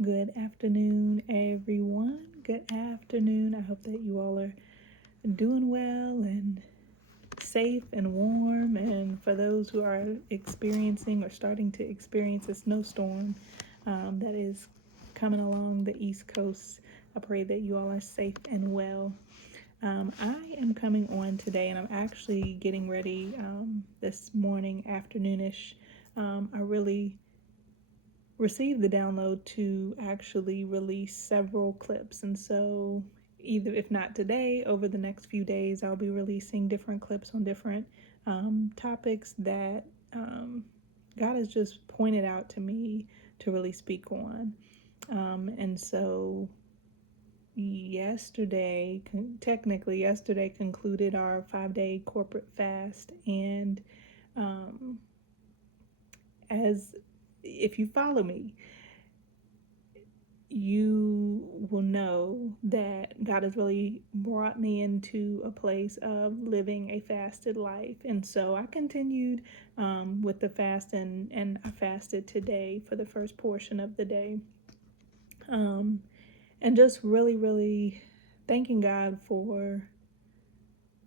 Good afternoon, everyone. Good afternoon. I hope that you all are doing well and safe and warm. And for those who are experiencing or starting to experience a snowstorm that is coming along the East Coast, I pray that you all are safe and well. I am coming on today and I'm actually getting ready this morning, afternoonish. I really received the download to actually release several clips. And so, either if not today, over the next few days, I'll be releasing different clips on different topics that God has just pointed out to me to really speak on. And so, technically, yesterday concluded our 5-day corporate fast. And um, as if you follow me, you will know that God has really brought me into a place of living a fasted life. And so I continued with the fast, and I fasted today for the first portion of the day. And just really, really thanking God for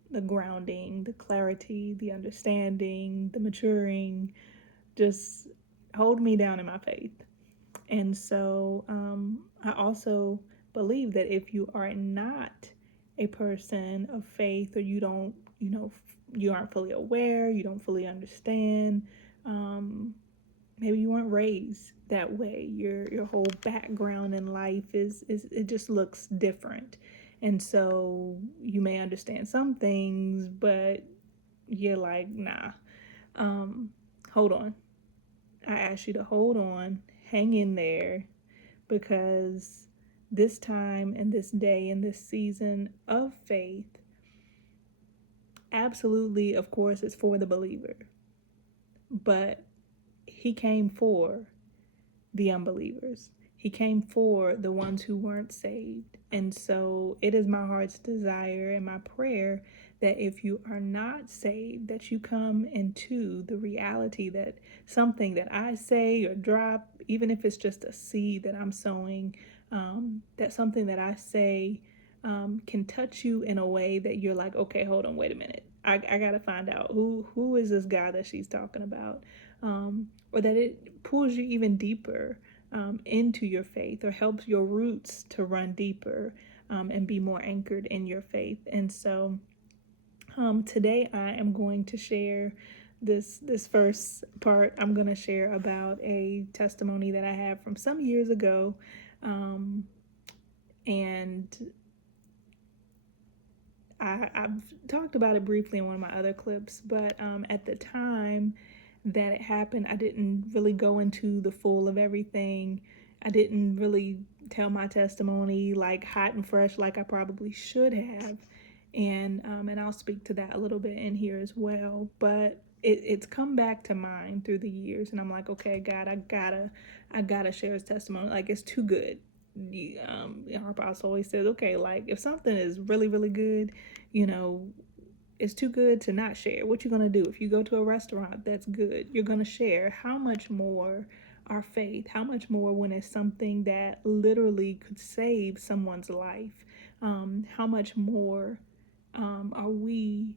the grounding, the clarity, the understanding, the maturing, just hold me down in my faith. And so I also believe that if you are not a person of faith, or you aren't fully aware, you don't fully understand, maybe you weren't raised that way. Your whole background in life is it just looks different. And so you may understand some things, but you're like, nah. Hold on. I ask you to hold on, hang in there, because this time and this day and this season of faith, absolutely, of course, it's for the believer, but he came for the unbelievers. He came for the ones who weren't saved. And so it is my heart's desire and my prayer that if you are not saved, that you come into the reality that something that I say or drop, even if it's just a seed that I'm sowing, that something that I say can touch you in a way that you're like, okay, hold on, wait a minute. I gotta find out who is this guy that she's talking about, or that it pulls you even deeper into your faith, or helps your roots to run deeper and be more anchored in your faith. And so today I am going to share this first part. I'm going to share about a testimony that I have from some years ago, and I've talked about it briefly in one of my other clips, but at the time that it happened, I didn't really go into the full of everything. I didn't really tell my testimony like hot and fresh like I probably should have, and I'll speak to that a little bit in here as well. But it's come back to mind through the years, and I'm like, okay, God, I gotta share his testimony. Like, it's too good. Our boss always says, okay, like if something is really, really good, you know, it's too good to not share. What you gonna do if you go to a restaurant that's good? You're gonna share. How much more our faith? How much more when it's something that literally could save someone's life? How much more are we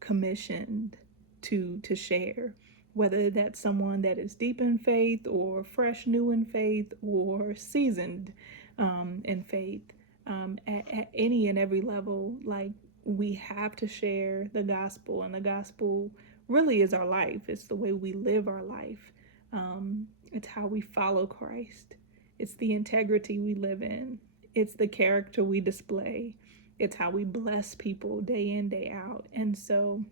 commissioned to share? Whether that's someone that is deep in faith, or fresh new in faith, or seasoned in faith, at any and every level, like, we have to share the gospel, and the gospel really is our life. It's the way we live our life. It's how we follow Christ. It's the integrity we live in. It's the character we display. It's how we bless people day in, day out. And so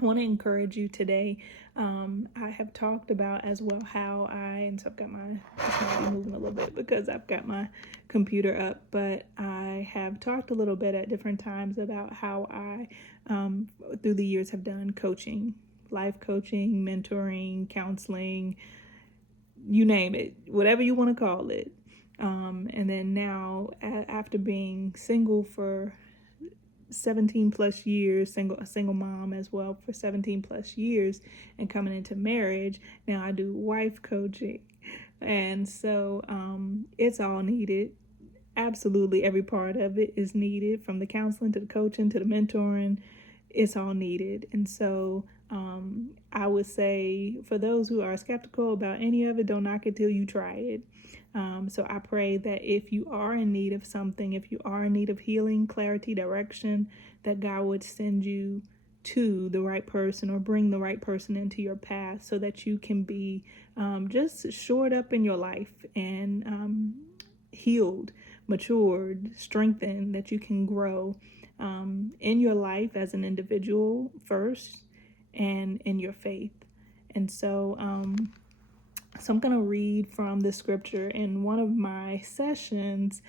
I want to encourage you today. I have talked about as well how and so I've got this might be moving a little bit because I've got my computer up, but I have talked a little bit at different times about how I, through the years, have done coaching, life coaching, mentoring, counseling, you name it, whatever you want to call it. And then now, after being single for 17 plus years, a single mom as well for 17 plus years, and coming into marriage, now I do wife coaching. And so it's all needed. Absolutely every part of it is needed, from the counseling to the coaching to the mentoring. It's all needed. And so I would say, for those who are skeptical about any of it, don't knock it till you try it. So I pray that if you are in need of something, if you are in need of healing, clarity, direction, that God would send you to the right person or bring the right person into your path so that you can be just shored up in your life and healed, matured, strengthened, that you can grow in your life as an individual first and in your faith. And so I'm going to read from the scripture. In one of my sessions,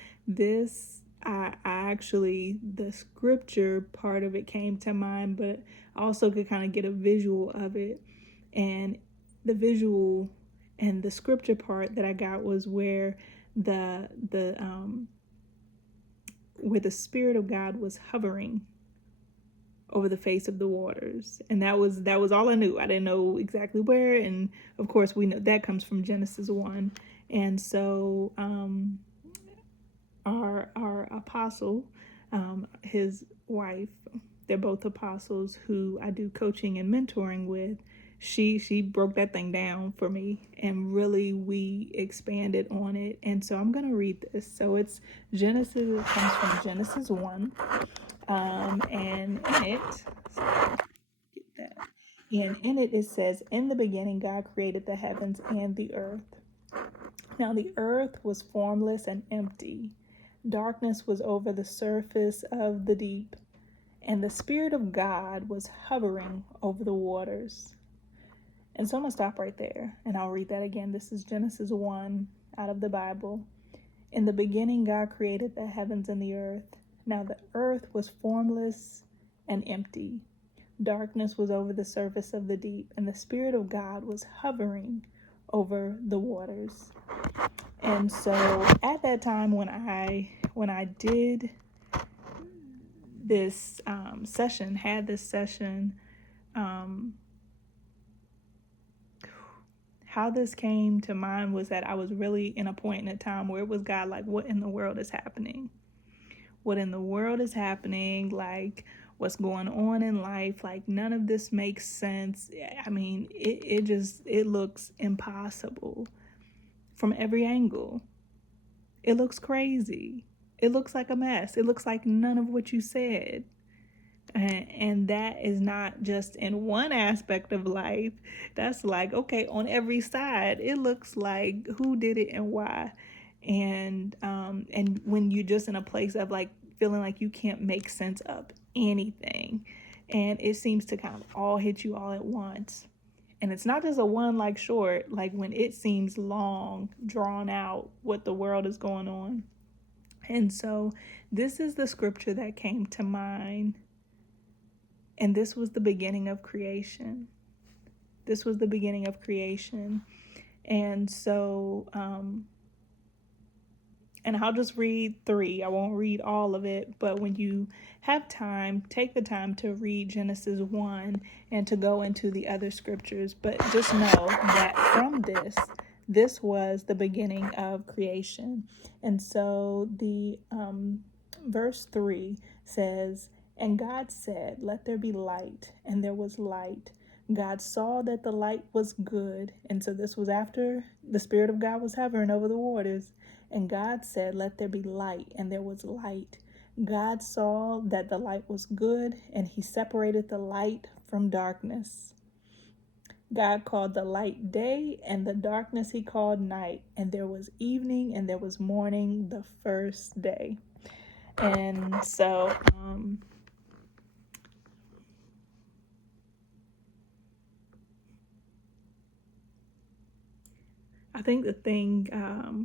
I actually, the scripture part of it came to mind, but I also could kind of get a visual of it. And the visual and the scripture part that I got was where the Spirit of God was hovering over the face of the waters. And that was all I knew. I didn't know exactly where. And of course, we know that comes from Genesis 1. And so our apostle, his wife, they're both apostles who I do coaching and mentoring with. She broke that thing down for me, and really we expanded on it. And so I'm going to read this. So it's Genesis. It comes from Genesis 1. And in it, get that. And in it says, "In the beginning, God created the heavens and the earth. Now the earth was formless and empty. Darkness was over the surface of the deep, and the Spirit of God was hovering over the waters." And so I'm going to stop right there, and I'll read that again. This is Genesis 1 out of the Bible. "In the beginning, God created the heavens and the earth. Now the earth was formless and empty. Darkness was over the surface of the deep, and the Spirit of God was hovering over the waters." And so at that time when I did this had this session, how this came to mind was that I was really in a point in a time where it was God, like, what in the world is happening? What in the world is happening? Like, what's going on in life? Like, none of this makes sense. I mean, it looks impossible from every angle. It looks crazy. It looks like a mess. It looks like none of what you said. And that is not just in one aspect of life. That's like, okay, on every side, it looks like who did it and why. And when you're just in a place of like feeling like you can't make sense of anything, and it seems to kind of all hit you all at once. And it's not just a one like short, like when it seems long, drawn out, what the world is going on. And so this is the scripture that came to mind. And this was the beginning of creation. This was the beginning of creation. And so, and I'll just read 3. I won't read all of it, but when you have time, take the time to read Genesis 1 and to go into the other scriptures. But just know that from this was the beginning of creation. And so the verse 3 says, "And God said, let there be light, and there was light. God saw that the light was good." And so this was after the Spirit of God was hovering over the waters. "And God said, let there be light, and there was light. God saw that the light was good, and he separated the light from darkness. God called the light day, and the darkness he called night. And there was evening, and there was morning the first day." And so I think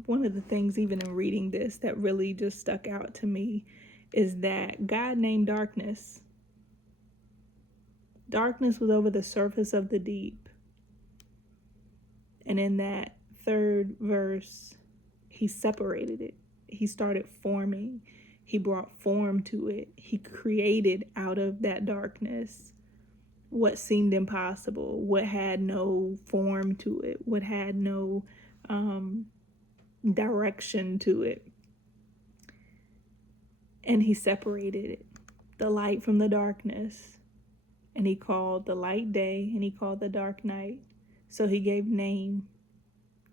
one of the things even in reading this that really just stuck out to me is that God named darkness. Darkness was over the surface of the deep. And in that 3rd verse, he separated it. He started forming. He brought form to it. He created out of that darkness what seemed impossible, what had no form to it, what had no direction to it. And he separated it, the light from the darkness. And he called the light day and he called the dark night. So he gave name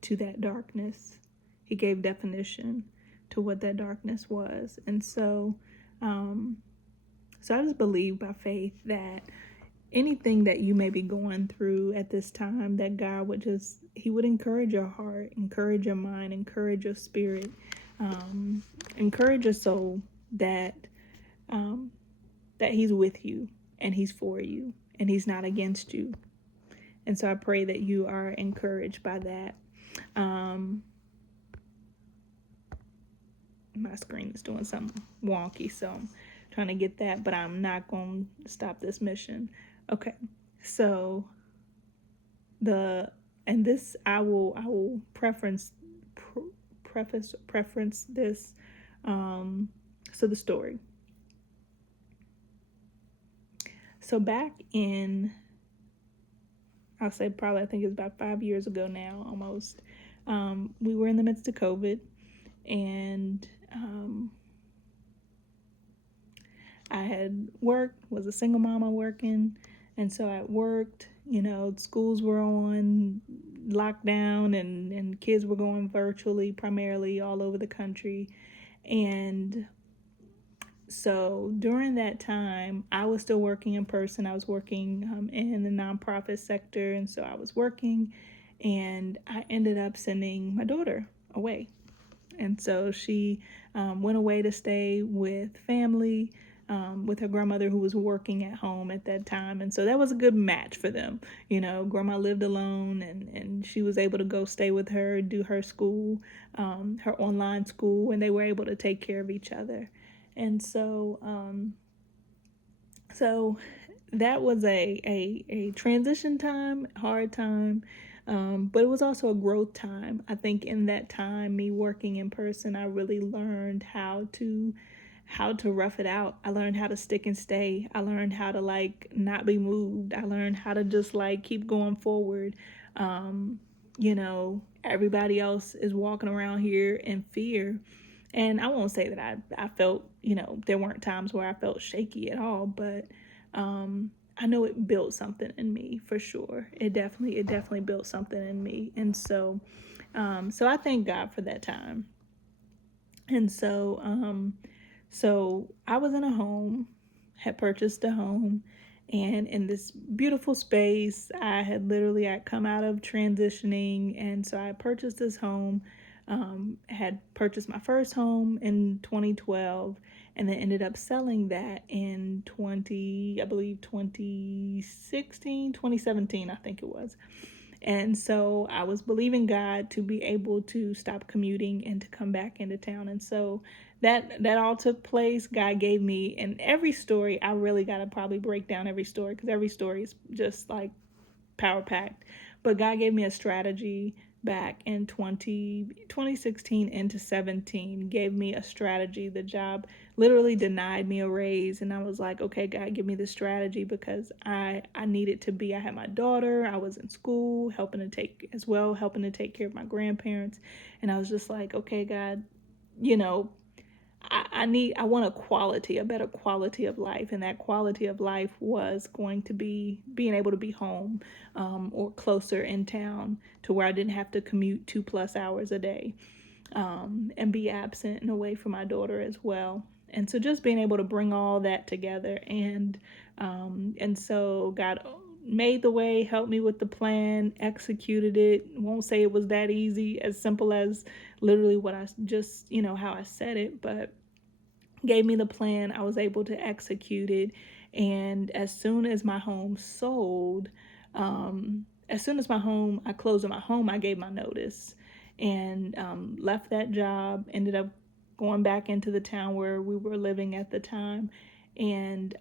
to that darkness. He gave definition to what that darkness was. And so I just believe by faith that anything that you may be going through at this time, that God would he would encourage your heart, encourage your mind, encourage your spirit, encourage your soul that that he's with you and he's for you and he's not against you. And so I pray that you are encouraged by that. My screen is doing something wonky, so I'm trying to get that, but I'm not going to stop this mission. Okay, so I will preference this. So the story. So back in, I'll say probably, I think it's about 5 years ago now, almost. We were in the midst of COVID, and I had worked, was a single mama working, and so I worked, schools were on lockdown and kids were going virtually primarily all over the country. And so during that time, I was still working in person. I was working in the nonprofit sector, and so I was working, and I ended up sending my daughter away. And so she went away to stay with family, with her grandmother who was working at home at that time. And so that was a good match for them. Grandma lived alone, and she was able to go stay with her, do her school, her online school, and they were able to take care of each other. And so that was a transition time, hard time. But it was also a growth time. I think in that time, me working in person, I really learned how to rough it out. I learned how to stick and stay. I learned how to not be moved. I learned how to just keep going forward. Everybody else is walking around here in fear. And I won't say that I felt, there weren't times where I felt shaky at all, but I know it built something in me for sure. It definitely built something in me. And so I thank God for that time. And so I was in a home, had purchased a home, and in this beautiful space, I had come out of transitioning, and so I purchased this home. Had purchased my first home in 2012, and then ended up selling that in 2017, I think it was. And so I was believing God to be able to stop commuting and to come back into town. And so that all took place. God gave me, and every story, I really got to probably break down every story because every story is just power packed. But God gave me a strategy back in 2016 into 17, gave me a strategy. The job literally denied me a raise, and I was like, okay, God, give me the strategy because I needed to be. I had my daughter, I was in school, helping to take care of my grandparents, and I was just like, okay, God, I want a better quality of life. And that quality of life was going to be being able to be home or closer in town to where I didn't have to commute 2+ hours a day and be absent and away from my daughter as well. And so just being able to bring all that together. And so God made the way, helped me with the plan, executed it. Won't say it was that easy, as simple as literally what I just, how I said it, but gave me the plan. I was able to execute it. And as soon as my home sold, I closed on my home, I gave my notice and left that job, ended up going back into the town where we were living at the time. And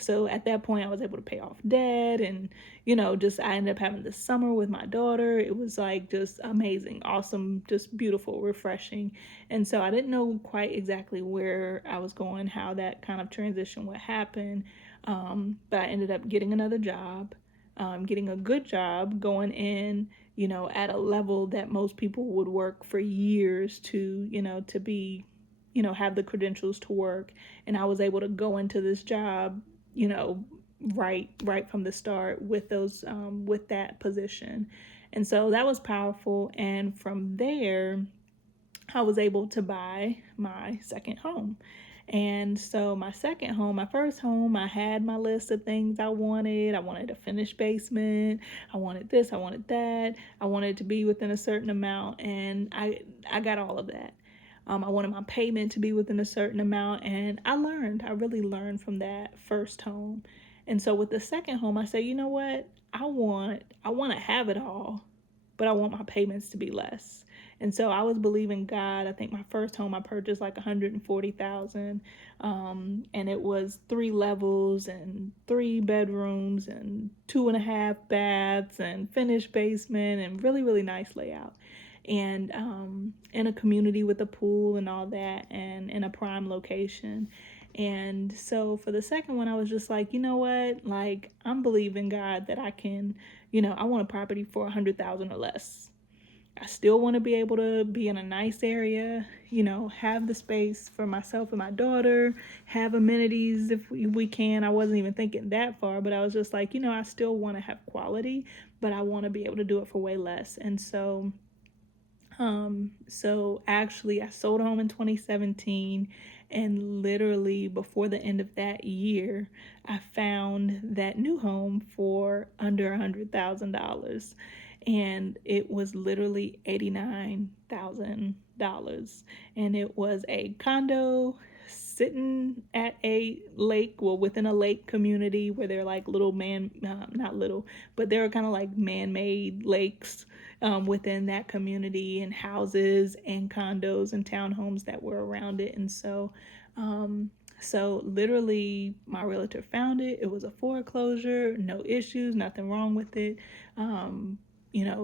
so at that point I was able to pay off debt, and I ended up having this summer with my daughter. It was just amazing, awesome, just beautiful, refreshing. And so I didn't know quite exactly where I was going, how that kind of transition would happen, but I ended up getting another job, getting a good job, going in, at a level that most people would work for years to, to be, have the credentials to work. And I was able to go into this job, right from the start with those, with that position. And so that was powerful. And from there, I was able to buy my second home. And so my second home, my first home, I had my list of things I wanted. I wanted a finished basement. I wanted this, I wanted that. I wanted to be within a certain amount, and I got all of that. I wanted my payment to be within a certain amount, and I really learned from that first home. And so with the second home, I said, you know what? I want to have it all, but I want my payments to be less. And so I was believing God. I think my first home I purchased like 140,000, and it was 3 levels and 3 bedrooms and 2.5 baths and finished basement and really really nice layout, and in a community with a pool and all that, and in a prime location. And so for the second one, I was just like, you know what? Like, I'm believing God that I can, I want a property for 100,000 or less. I still want to be able to be in a nice area, have the space for myself and my daughter, have amenities if we can. I wasn't even thinking that far, but I was just like, I still want to have quality, but I want to be able to do it for way less. And so actually I sold a home in 2017, and literally before the end of that year, I found that new home for under $100,000. And it was literally $89,000. And it was a condo sitting at a lake, well, within a lake community where they're like little not little, but they're kind of like man-made lakes within that community, and houses and condos and townhomes that were around it. And so literally my realtor found it. It was a foreclosure, no issues, nothing wrong with it.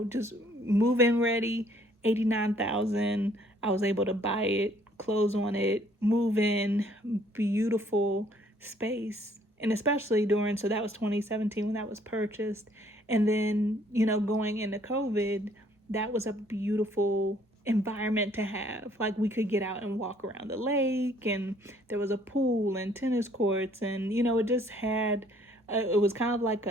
Just move-in ready, 89,000. I was able to buy it, close on it, move in, beautiful space. And especially so that was 2017 when that was purchased. And then, going into COVID, that was a beautiful environment to have. Like, we could get out and walk around the lake, and there was a pool and tennis courts, and it just had it was kind of like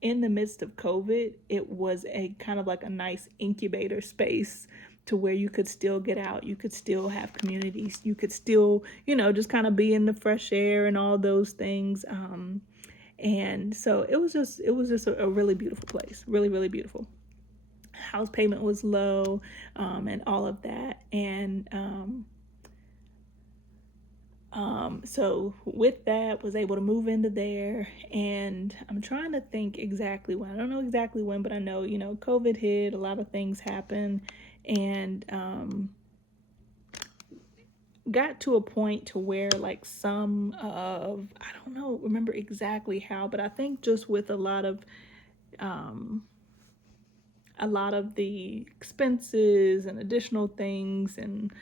in the midst of COVID, it was a kind of like a nice incubator space to where you could still get out, you could still have communities, you could still, just kind of be in the fresh air and all those things. And so it was just a really beautiful place, really, really beautiful. House payment was low, and all of that. And so with that, was able to move into there. And I'm trying to think exactly when. I don't know exactly when, but I know, COVID hit, a lot of things happened, and got to a point to where like some of, I don't know, remember exactly how, but I think just with a lot of the expenses and additional things and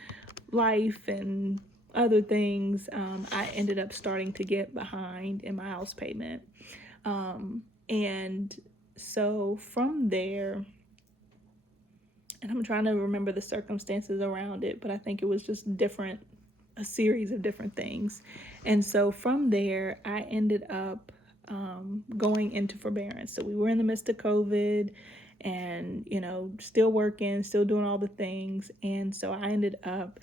life and other things, I ended up starting to get behind in my house payment. And so from there, and I'm trying to remember the circumstances around it, but I think it was just a series of different things. And so from there, I ended up going into forbearance. So we were in the midst of COVID, and still working, still doing all the things. And so I ended up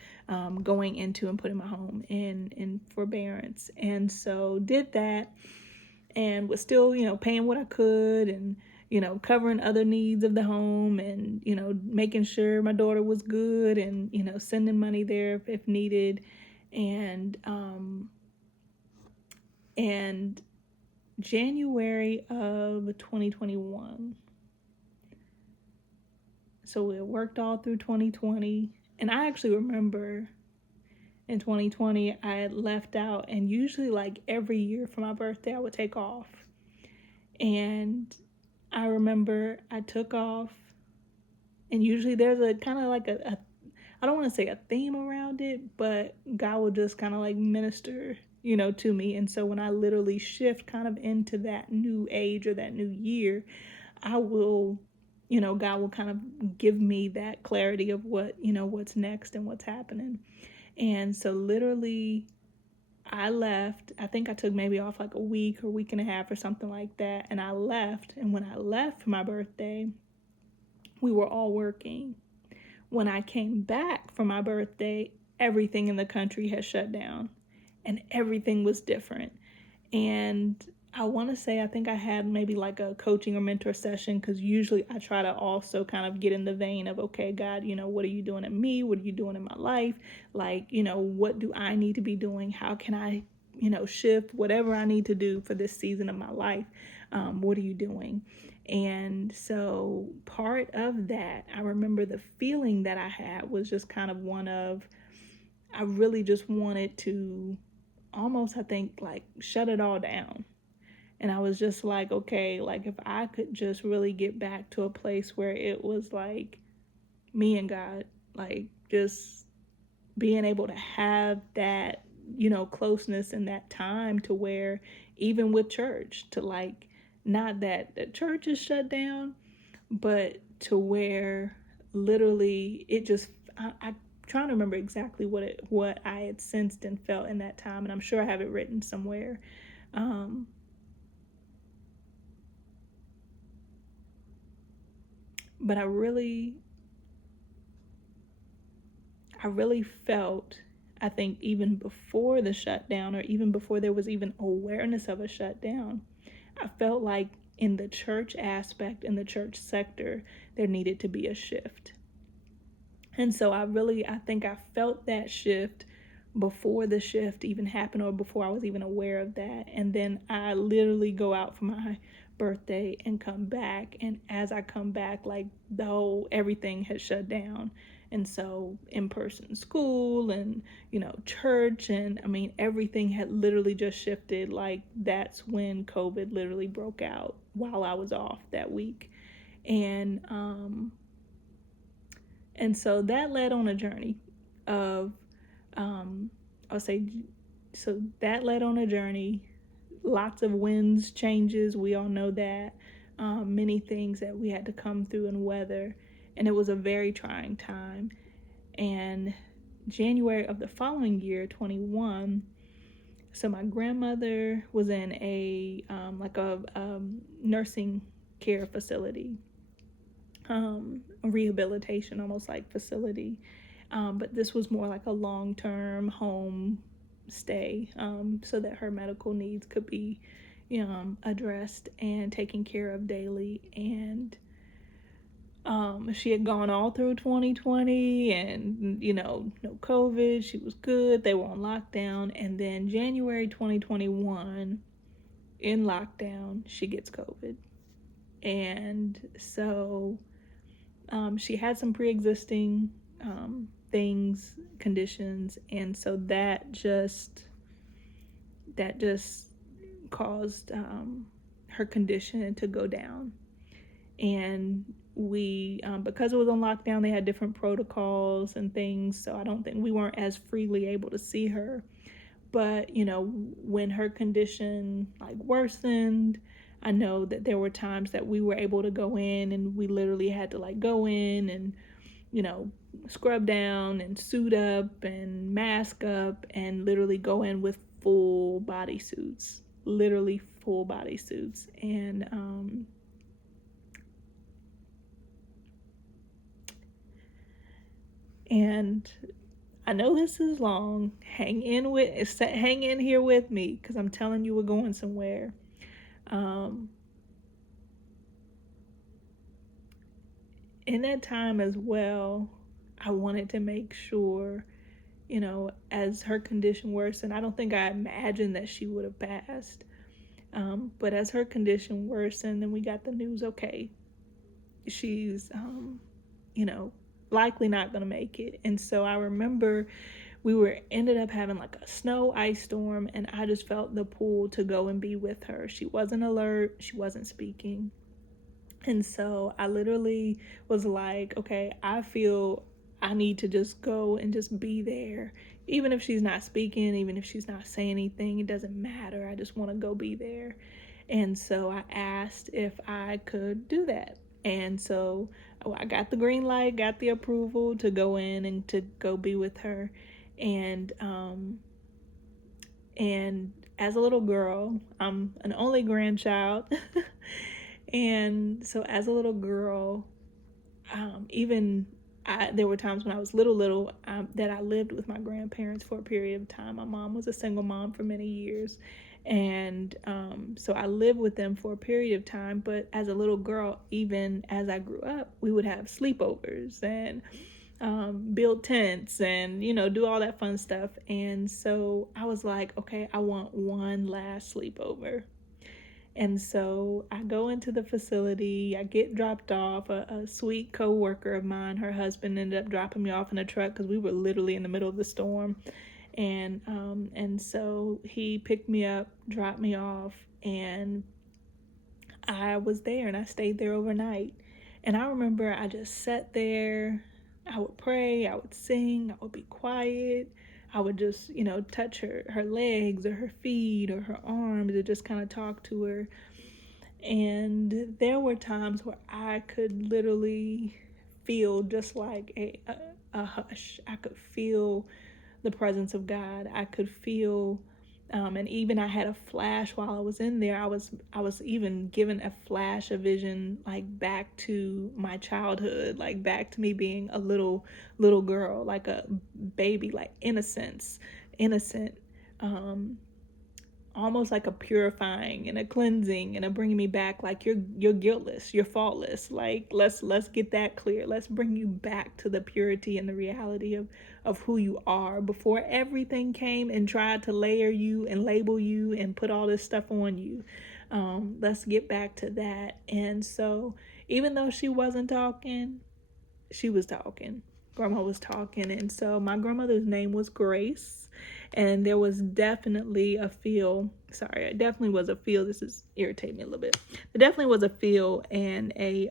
going into and putting my home in forbearance. And so did that, and was still paying what I could, and covering other needs of the home, and making sure my daughter was good, and sending money there if needed. And January of 2021, so we worked all through 2020. And I actually remember in 2020, I had left out, and usually like every year for my birthday, I would take off. And I remember I took off, and usually there's a kind of like I don't want to say a theme around it, but God will just kind of like minister, to me. And so when I literally shift kind of into that new age or that new year, I will God will kind of give me that clarity of what's next and what's happening. And so literally I left. I think I took maybe off like a week or week and a half or something like that. And I left. And when I left for my birthday, we were all working. When I came back for my birthday, everything in the country had shut down and everything was different. And I want to say, I think I had maybe like a coaching or mentor session, because usually I try to also kind of get in the vein of, okay, God, what are you doing in me? What are you doing in my life? Like, what do I need to be doing? How can I, shift whatever I need to do for this season of my life? What are you doing? And so part of that, I remember the feeling that I had was just kind of one of, I really just wanted to almost, I think, like shut it all down. And I was just like, okay, like if I could just really get back to a place where it was like me and God, like just being able to have that, closeness in that time, to where even with church, to like, not that the church is shut down, but to where literally it just, I trying to remember exactly what I had sensed and felt in that time, and I'm sure I have it written somewhere. But I really felt, I think even before the shutdown, or even before there was even awareness of a shutdown, I felt like in the church aspect, in the church sector, there needed to be a shift. And so I think I felt that shift before the shift even happened, or before I was even aware of that. And then I literally go out for my birthday and come back. And as I come back, like everything had shut down. And so in-person school and, church, and I mean, everything had literally just shifted. Like that's when COVID literally broke out while I was off that week. And so that led on a journey of, I'll say, so that led on a journey, lots of winds, changes, we all know that, many things that we had to come through and weather, and it was a very trying time. And January of the following year, 21, so my grandmother was in a nursing care facility, rehabilitation, almost like facility. But this was more like a long-term home stay, so that her medical needs could be, addressed and taken care of daily. And she had gone all through 2020, and no COVID. She was good. They were on lockdown, and then January 2021, in lockdown, she gets COVID. And so she had some pre-existing things, conditions, and so that just caused her condition to go down. And we, because it was on lockdown, they had different protocols and things, so I don't think we weren't as freely able to see her. But when her condition like worsened, I know that there were times that we were able to go in, and we literally had to like go in and scrub down and suit up and mask up, and literally go in with full body suits, literally full body suits. And I know this is long. Hang in here with me, because I'm telling you, we're going somewhere. In that time as well, I wanted to make sure, as her condition worsened, I don't think I imagined that she would have passed. But as her condition worsened, then we got the news, okay, she's, likely not going to make it. And so I remember we ended up having like a snow ice storm, and I just felt the pull to go and be with her. She wasn't alert. She wasn't speaking. And so I literally was like, okay, I feel I need to just go and just be there. Even if she's not speaking, even if she's not saying anything, it doesn't matter. I just want to go be there. And so I asked if I could do that. And so I got the green light, got the approval to go in and to go be with her. And and as a little girl, I'm an only grandchild. And so as a little girl, even there were times when I was little, that I lived with my grandparents for a period of time. My mom was a single mom for many years. And so I lived with them for a period of time. But as a little girl, even as I grew up, we would have sleepovers and build tents and, do all that fun stuff. And so I was like, okay, I want one last sleepover. And so I go into the facility, I get dropped off. A sweet co-worker of mine, her husband ended up dropping me off in a truck because we were literally in the middle of the storm. And so he picked me up, dropped me off, and I was there and I stayed there overnight. And I remember I just sat there, I would pray, I would sing, I would be quiet. I would just, touch her legs or her feet or her arms and just kind of talk to her. And there were times where I could literally feel just like a hush. I could feel the presence of God. I could feel, and even I had a flash while I was in there. I was even given a flash of vision, like back to my childhood, like back to me being a little girl, like a baby, like innocent. Um, Almost like a purifying and a cleansing and a bringing me back, like you're guiltless, you're faultless. Like let's get that clear. Let's bring you back to the purity and the reality of who you are before everything came and tried to layer you and label you and put all this stuff on you. Let's get back to that. And so even though she wasn't talking, she was talking. Grandma was talking. And so my grandmother's name was Grace. And there was definitely a feel. Sorry, it definitely was a feel. This is irritating me a little bit. There definitely was a feel and a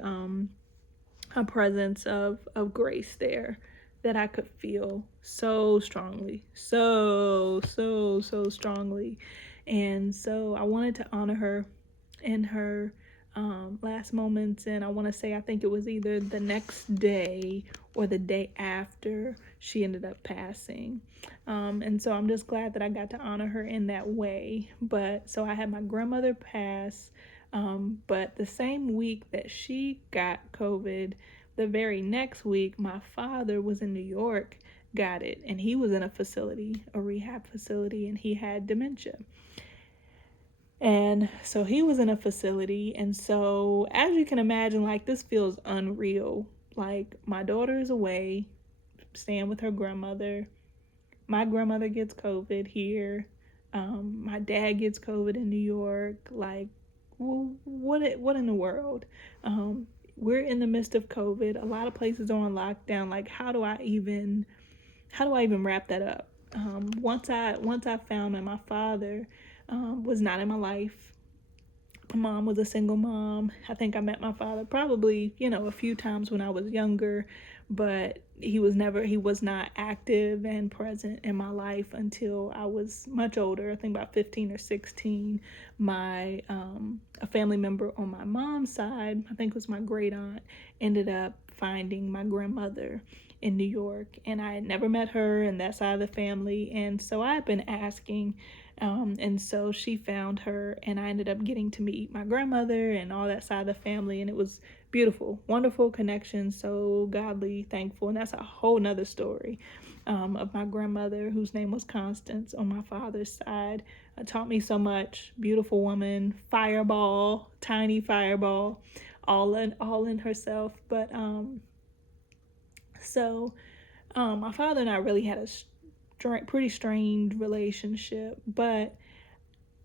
presence of grace there that I could feel so strongly. So strongly. And so I wanted to honor her in her last moments. And I want to say, I think it was either the next day or the day after she ended up passing. And so I'm just glad that I got to honor her in that way. But so I had my grandmother pass, but the same week that she got COVID, the very next week, my father was in New York, got it, and he was in a facility, a rehab facility, and he had dementia. And so he was in a facility. And so, as you can imagine, like, this feels unreal. Like, my daughter is away, staying with her grandmother. My grandmother gets COVID here. My dad gets COVID in New York. Like, well, what in the world? We're in the midst of COVID. A lot of places are on lockdown. Like, how do I even wrap that up? Once I found that my father was not in my life. My mom was a single mom. I think I met my father probably, a few times when I was younger, but he was not active and present in my life until I was much older. I think about 15 or 16. A family member on my mom's side, I think it was my great aunt, ended up finding my grandmother in New York, and I had never met her and that side of the family. And so I had been asking, and so she found her, and I ended up getting to meet my grandmother and all that side of the family, and it was beautiful, wonderful connection, so godly, thankful. And that's a whole nother story, of my grandmother, whose name was Constance on my father's side. Taught me so much. Beautiful woman, fireball, tiny fireball, all in herself. But my father and I really had a pretty strained relationship, but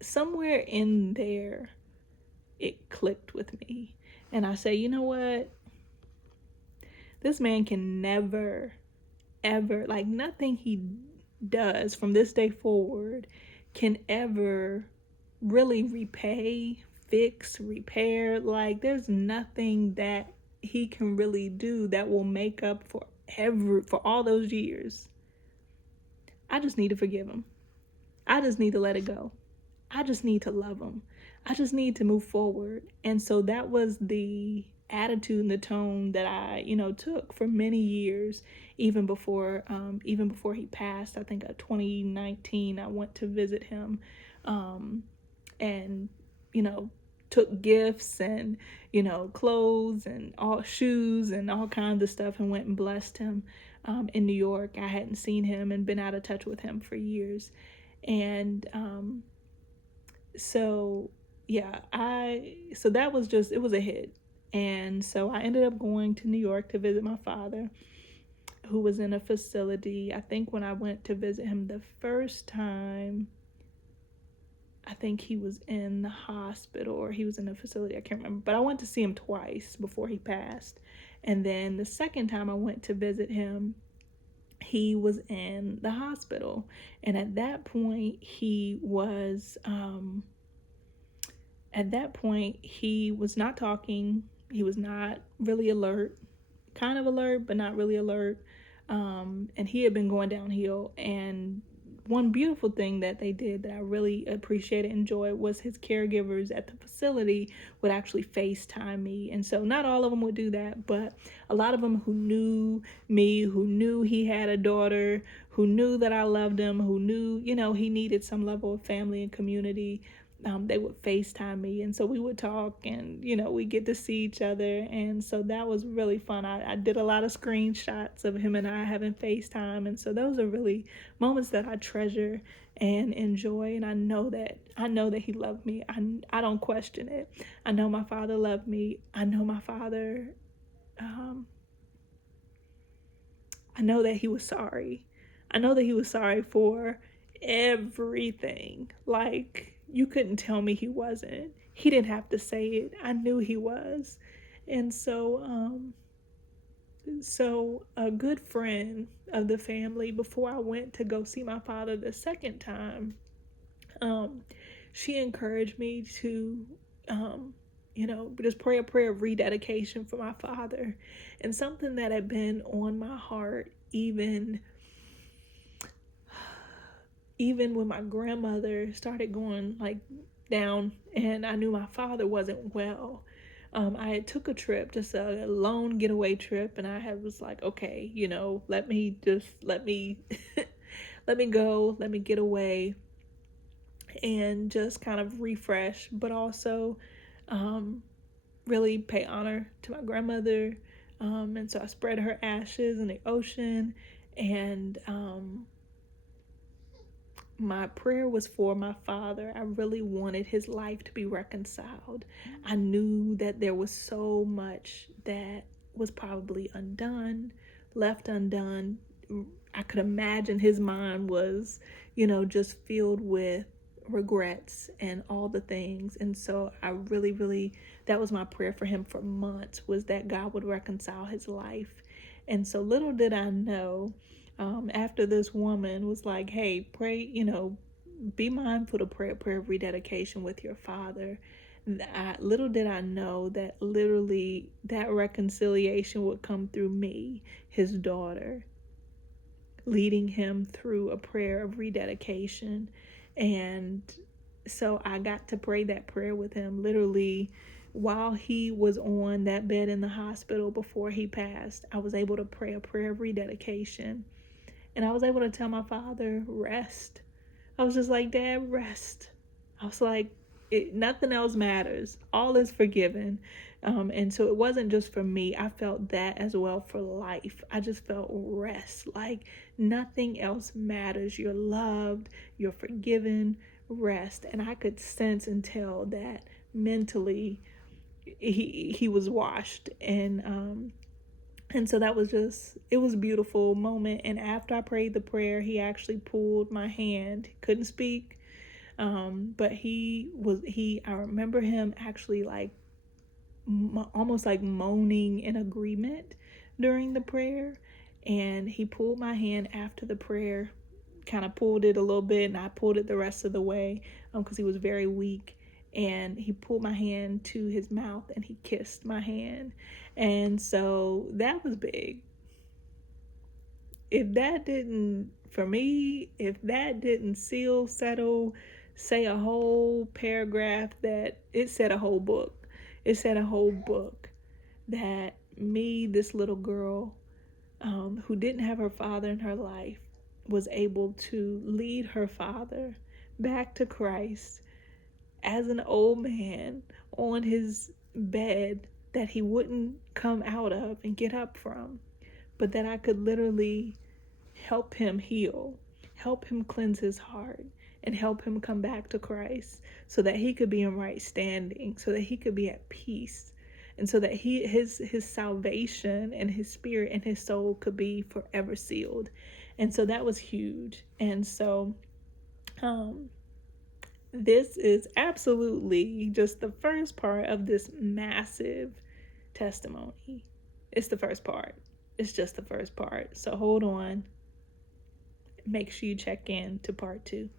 somewhere in there, it clicked with me. And I say, you know what? This man can never, ever, like, nothing he does from this day forward can ever really repay, fix, repair. Like, there's nothing that he can really do that will make up for all those years. I just need to forgive him. I just need to let it go. I just need to love him. I just need to move forward. And so that was the attitude and the tone that I, took for many years, even before he passed. I think 2019, I went to visit him, and you know, took gifts and clothes and all shoes and all kinds of stuff and went and blessed him in New York. I hadn't seen him and been out of touch with him for years, and so yeah, so that was just, it was a hit. And so I ended up going to New York to visit my father, who was in a facility. I think when I went to visit him the first time, I think he was in the hospital or he was in a facility. I can't remember. But I went to see him twice before he passed. And then the second time I went to visit him, he was in the hospital. And at that point, he was not talking. He was not really alert, kind of alert, but not really alert. And he had been going downhill. And one beautiful thing that they did that I really appreciated and enjoyed was his caregivers at the facility would actually FaceTime me. And so not all of them would do that, but a lot of them who knew me, who knew he had a daughter, who knew that I loved him, who knew, he needed some level of family and community, they would FaceTime me. And so we would talk and, we get to see each other. And so that was really fun. I did a lot of screenshots of him and I having FaceTime. And so those are really moments that I treasure and enjoy. And I know that he loved me. I don't question it. I know my father loved me. I know my father, I know that he was sorry. I know that he was sorry for everything. Like, you couldn't tell me he wasn't. He didn't have to say it. I knew he was. And so a good friend of the family, before I went to go see my father the second time, she encouraged me to just pray a prayer of rededication for my father. And something that had been on my heart even when my grandmother started going down and I knew my father wasn't well. I had took a trip, just a lone getaway trip, and I was like, okay, let me let me go, let me get away and just kind of refresh, but also really pay honor to my grandmother. And so I spread her ashes in the ocean, and my prayer was for my father. I really wanted his life to be reconciled. I knew that there was so much that was probably left undone. I could imagine his mind was, just filled with regrets and all the things. And so I really, really, that was my prayer for him for months, was that God would reconcile his life. And so little did I know, after this woman was like, hey, pray, be mindful to pray a prayer of rededication with your father. Little did I know that literally that reconciliation would come through me, his daughter, leading him through a prayer of rededication. And so I got to pray that prayer with him literally while he was on that bed in the hospital before he passed. I was able to pray a prayer of rededication. And I was able to tell my father, rest. I was just like, Dad, rest. I was like, nothing else matters. All is forgiven. And so it wasn't just for me. I felt that as well for life. I just felt rest. Like nothing else matters. You're loved. You're forgiven. Rest. And I could sense and tell that mentally he was washed. And so that was just, it was a beautiful moment. And after I prayed the prayer, he actually pulled my hand. He couldn't speak, but I remember him actually almost like moaning in agreement during the prayer. And he pulled my hand after the prayer, kind of pulled it a little bit, and I pulled it the rest of the way because he was very weak. And he pulled my hand to his mouth and he kissed my hand. And so that was big. If that didn't seal, settle, say a whole paragraph, that it said a whole book. It said a whole book. that me, this little girl, who didn't have her father in her life, was able to lead her father back to Christ as an old man on his bed that he wouldn't come out of and get up from, but that I could literally help him heal, help him cleanse his heart, and help him come back to Christ so that he could be in right standing, so that he could be at peace, and so that his salvation and his spirit and his soul could be forever sealed. And so that was huge. And so this is absolutely just the first part of this massive testimony. It's the first part. It's just the first part. So hold on. Make sure you check in to part 2.